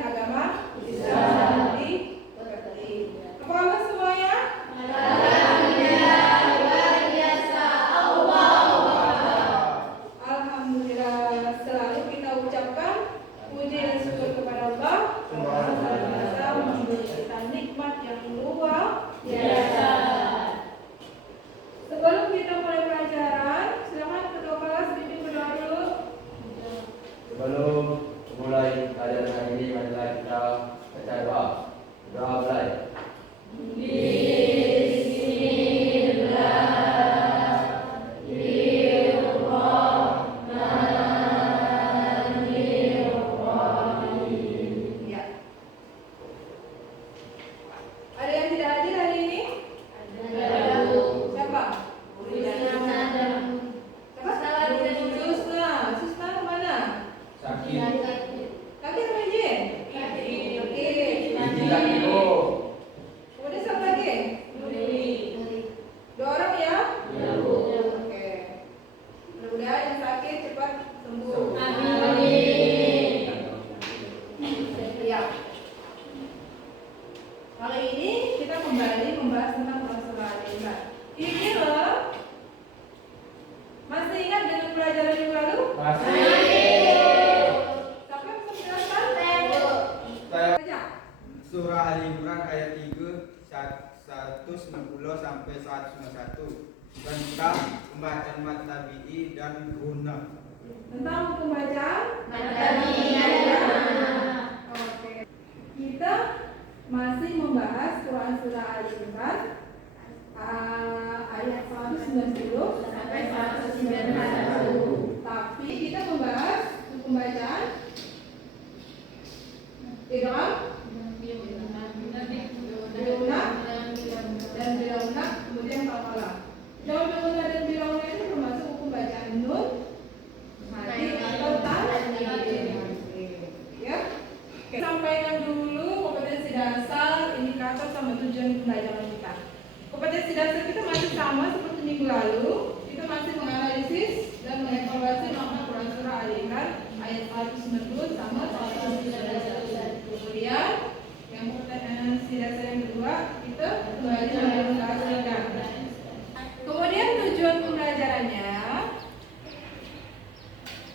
agama Islam dimengerti. Apa kabar semuanya? Alhamdulillah, luar biasa. Allahu Akbar. Alhamdulillah, selalu kita ucapkan puji dan syukur kepada Allah karena memberi kita nikmat yang luar biasa. Sebelum kita mulai pelajaran, silakan ketua kelas bimbing berdoa dulu. Sebelum mulai pelajaran hari ini, marilah kita baca doa. Doa mulai. Ya. Ada yang tidak hadir hari ini? Siapa? Susna kemana? Sakit. Kaki sama Jin? Oke. Tidak itu. Kemudian siapa lagi? Dua orang ya? Oke. Mudah-mudahan yang sakit cepat sembuh. Ya. Kali ini kita kembali membahas tentang Rasulullah Al-Imran. Kira-kira masih ingat dengan pelajaran minggu lalu? Masih. Sampai bisa menjelaskan? Saya Baca. Surah Al-Imran ayat 3 190 sampai 191 tentang pembacaan mat tabi'i dan guna. Tentang hukum bacaan? Oke. Kita masih membahas Quran surah Al-Imran ayat 190 sampai 191. Tapi kita membahas hukum bacaan idgham, bilunak dan bilunak, kemudian qalqalah. Bilunak dan bilunak itu termasuk hukum bacaan nun, mati atau tanwin. Ya. Oke. Sampaikan dulu kompetensi dasar, indikator sama tujuan pembelajaran kita. Kompetensi dasar kita masih sama seperti minggu lalu. Kita masih menganalisis dan mengevaluasi makna Quran surah Al-Imran ayat 190 sama 191. Kemudian yang kompetensi dasar yang kedua kita kembali mengajarkan. Kemudian tujuan pembelajarannya.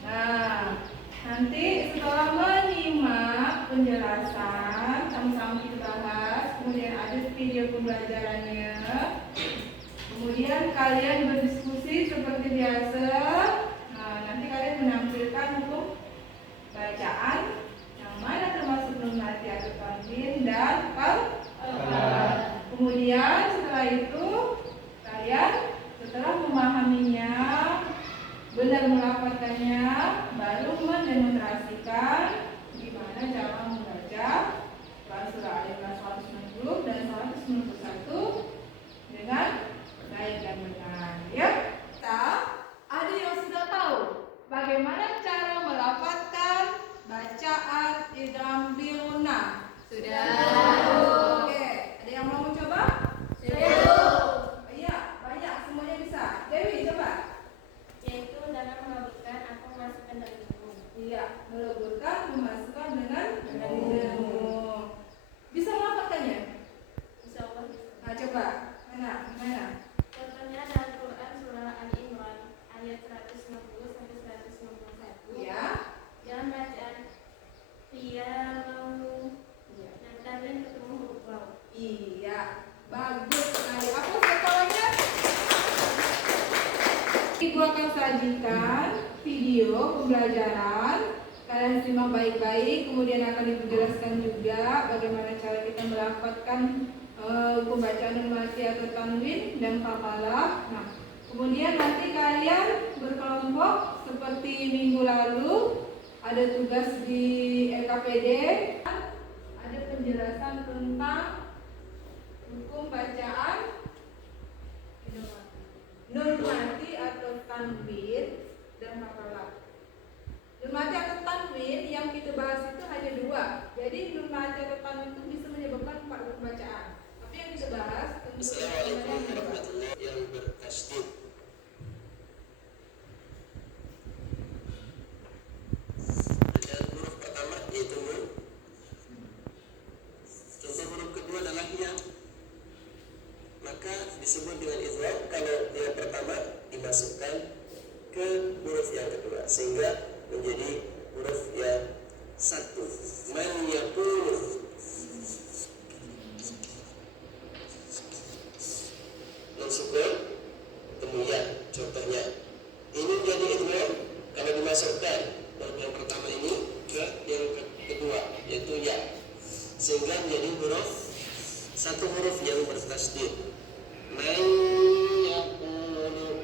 Nah, nanti setelah menyimak penjelasan sama-sama kita bahas, kemudian ada video pembelajarannya. Kemudian kalian berdiskusi seperti biasa. Nah, nanti kalian menampilkan hukum bacaan yang mana termasuk nun mati atau tanwin dan qalqalah. Kemudian setelah itu kalian setelah memahaminya, benar melafalkannya, baru mendemonstrasikan gimana cara membaca Quran surah Al-Imran 190 dan 191 dengan baik dan benar. Ya, kita ada yang sudah tahu bagaimana cara melafalkan bacaan idgham biluna? Sudah. Oke, ada yang mau mencoba? Iya, banyak, semuanya bisa. Dewi, coba. Yaitu dalam melaburkan atau memasukkan dari buku. Iya, meleburkan, memasukkan dengan ilmu. Bisa melafalkannya? Insya Allah. Nah, coba. Mana? Contohnya dalam Quran surah Al-Imran ayat 190 sampai 191. Ya. Dalam bacaan dia mau dan kalian ketemu huruf waw. Iya, bagus sekali. Apa sekolahnya? Ibu akan sajikan video pembelajaran. Kalian simak baik-baik. Kemudian akan dijelaskan juga bagaimana cara kita melafalkan pembacaan nun mati atau tanwin dan qalqalah. Nah, kemudian nanti kalian berkelompok seperti minggu lalu. Ada tugas di LKPD. Ada penjelasan tentang hukum bacaan nun mati atau tanwin dan qalqalah. Nun mati atau tanwin yang kita bahas itu hanya dua. Jadi nun mati atau tanwin itu bisa menyebabkan 4 hukum bacaan. Tapi yang kita bahas untuk Assalamualaikum warahmatullahi yang bertasdid. Ada huruf pertama yaitu nun, disebut dengan idgham kalau yang pertama dimasukkan ke huruf yang kedua sehingga menjadi huruf yang satu. Man yaqulu, nun sukun ketemu ya. Contohnya ini menjadi idgham kalau dimasukkan huruf yang pertama ini ke yang kedua yaitu ya, sehingga menjadi huruf satu huruf yang bertasdid. Man yaqulu,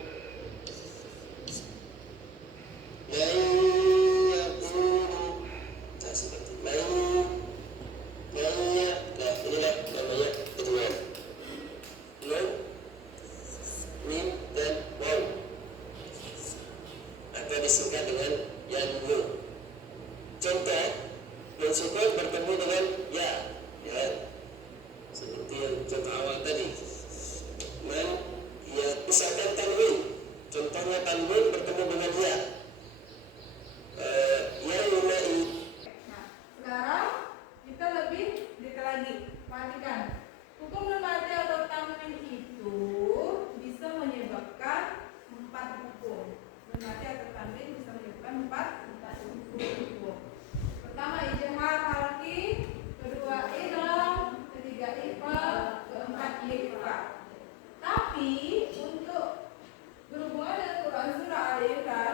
man yaqulu. Nah, seperti man ya. Nah, inilah namanya idgham. Nun, mim dan waw atau disingkat dengan yanmu. Contoh, nun sukun bertemu dengan ya, ya. Seperti yang contoh awal tadi. Man ya, misalkan tanwin. Contohnya tanwin bertemu dengan ya. Ya yunai. Nah, sekarang kita lebih detail lagi. Perhatikan, hukum nun mati atau tanwin itu bisa menyebabkan 4 hukum. Nun mati atau tanwin bisa menyebabkan 4 hukum. Pertama ijhar halki, kedua idgham, ketiga ikhfa, keempat ikhfa. Tapi untuk berhubungan dengan Quran surah Al-Imran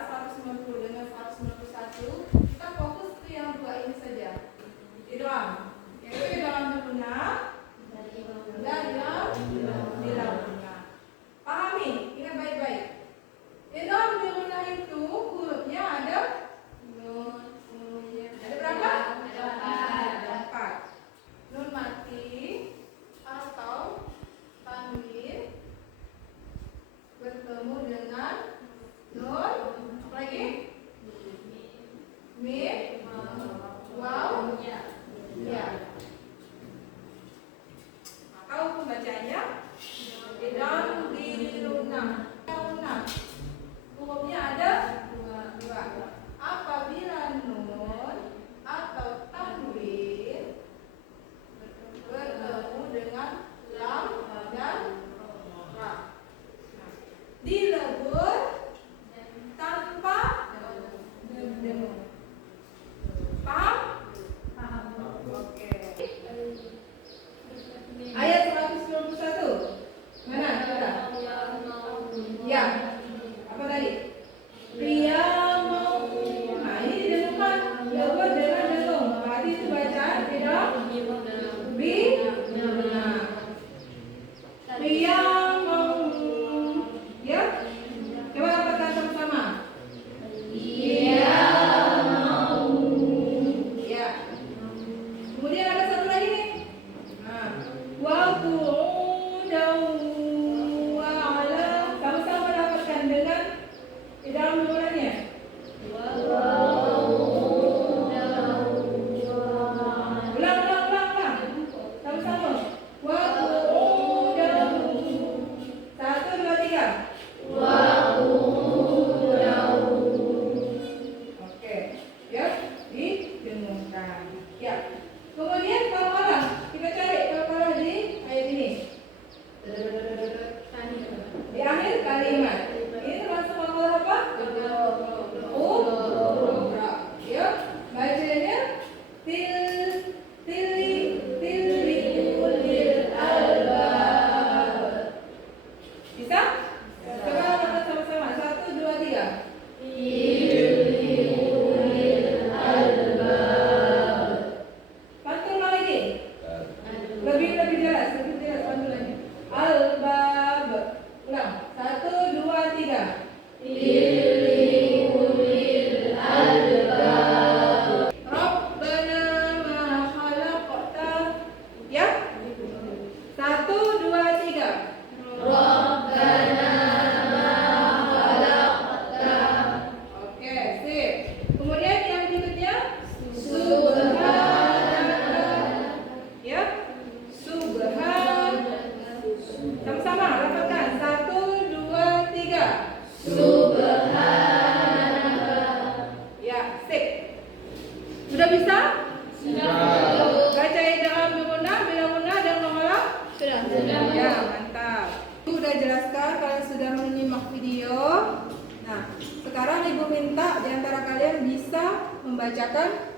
video. Nah, sekarang Ibu minta di antara kalian bisa membacakan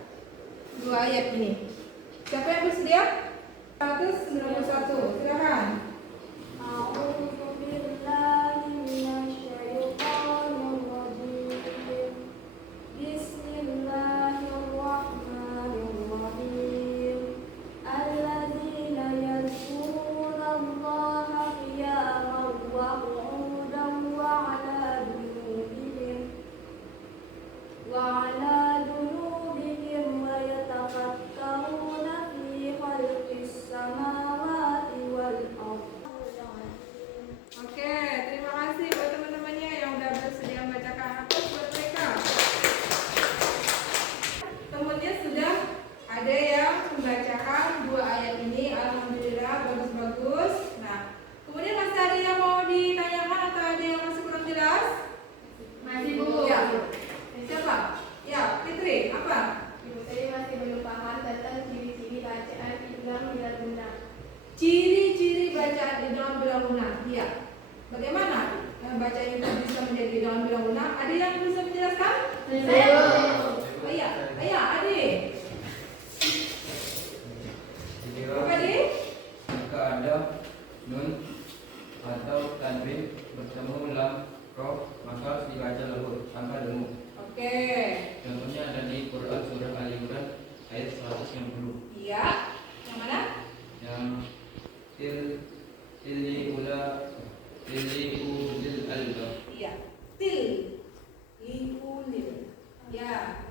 2 ayat ini. Siapa yang bersedia? 191. Silakan. أعوذ بالله من الشيطان الرجيم بسم الله الرحمن الرحيم الذين يذكرون الله قياما وقعودا وعلى جنوبهم ويتفكرون في خلق السماوات والأرض. Oke, terima kasih buat teman-temannya yang udah bersedia membacakan atas buat mereka. Temennya sudah ada yang membacakan 2 ayat ini, alhamdulillah bagus-bagus. Nah, kemudian masih ada yang mau ditanyakan atau ada yang masih kurang jelas? Masih, Bu. Ya. Siapa? Ya, Fitri. Apa? Ibu saya masih belum paham tentang ciri-ciri bacaan idgham bila guna. Ciri-ciri bacaan idgham bila guna. Iya. Bagaimana bacaan itu bisa menjadi idgham bila guna? Ada yang bisa menjelaskan? Oh iya, Adik. Apa Adik? Jika ada nun atau tanwin bertemu lam roh, maka harus dibaca lembut tanpa dengung. Oke. Contohnya ada di Quran surah Ali Imran ayat 160. Iya. Yang mana? Yang ili ulil albab. Iya. Til. Liulil. Ya.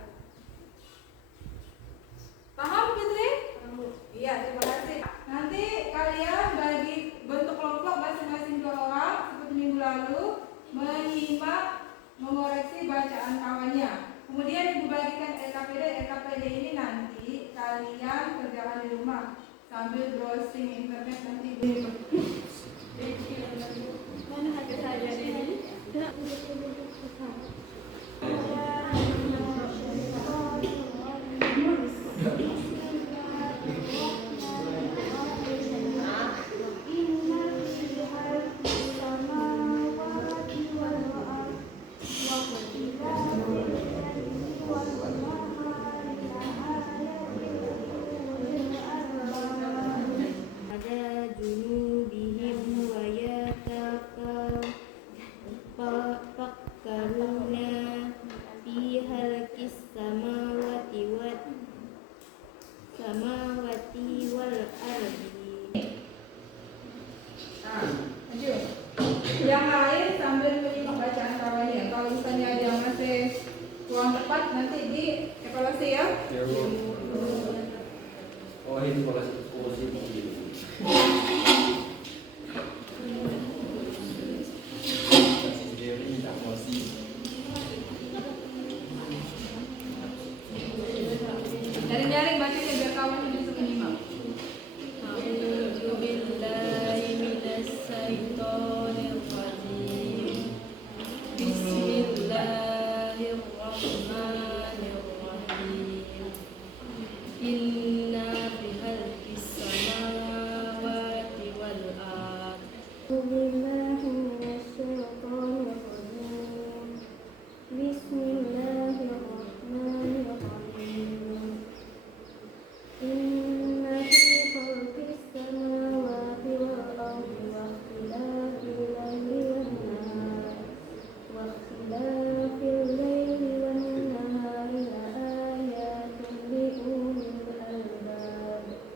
Paham Fitri? Iya, terima kasih. Nanti kalian bagi bentuk kelompok masing-masing 2 orang seperti minggu lalu menyimak, mengoreksi bacaan kawannya. Kemudian Ibu bagikan RKPD ini nanti kalian kerjakan di rumah sambil browsing internet nanti di Mana ada saja ini? yang lain sambil menyimak bacaan kawannya. Kalau misalnya ada yang masih kurang tepat nanti di evaluasi ya. Oh, ini polisi mobil. Jaring-jaring bacanya biar kawannya bisa menyimak.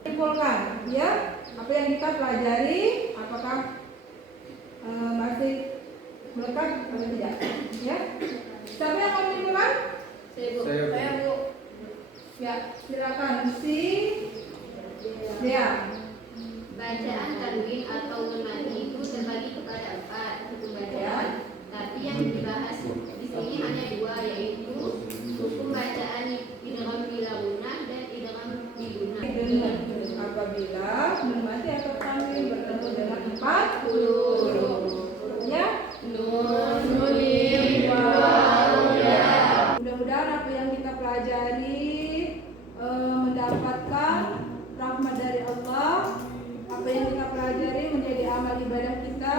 Simpulkan ya, apa yang kita pelajari apakah masih melekat atau tidak ya. Siapa yang mau menyimpulkan? Saya Bu. Ya, silakan si Dea. Bacaan tanwin atau nun mati itu terbagi kepada 4 hukum bacaan, tapi yang dibahas di sini hanya 2, yaitu hukum bacaan idgham bila gunnah dan idgham biguna. Apabila nun mati atau tanwin bertemu dengan 4 huruf ya. Nun, mim, waw, ya. Mudah-mudahan apa yang kita pelajari mendapatkan rahmat dari Allah. Apa yang kita pelajari menjadi amal ibadah kita.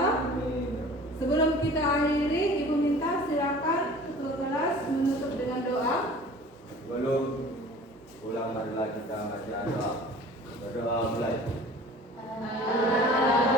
Sebelum kita akhiri, Ibu Ulang marilah kita baca doa. Berdoa mulai. Amin.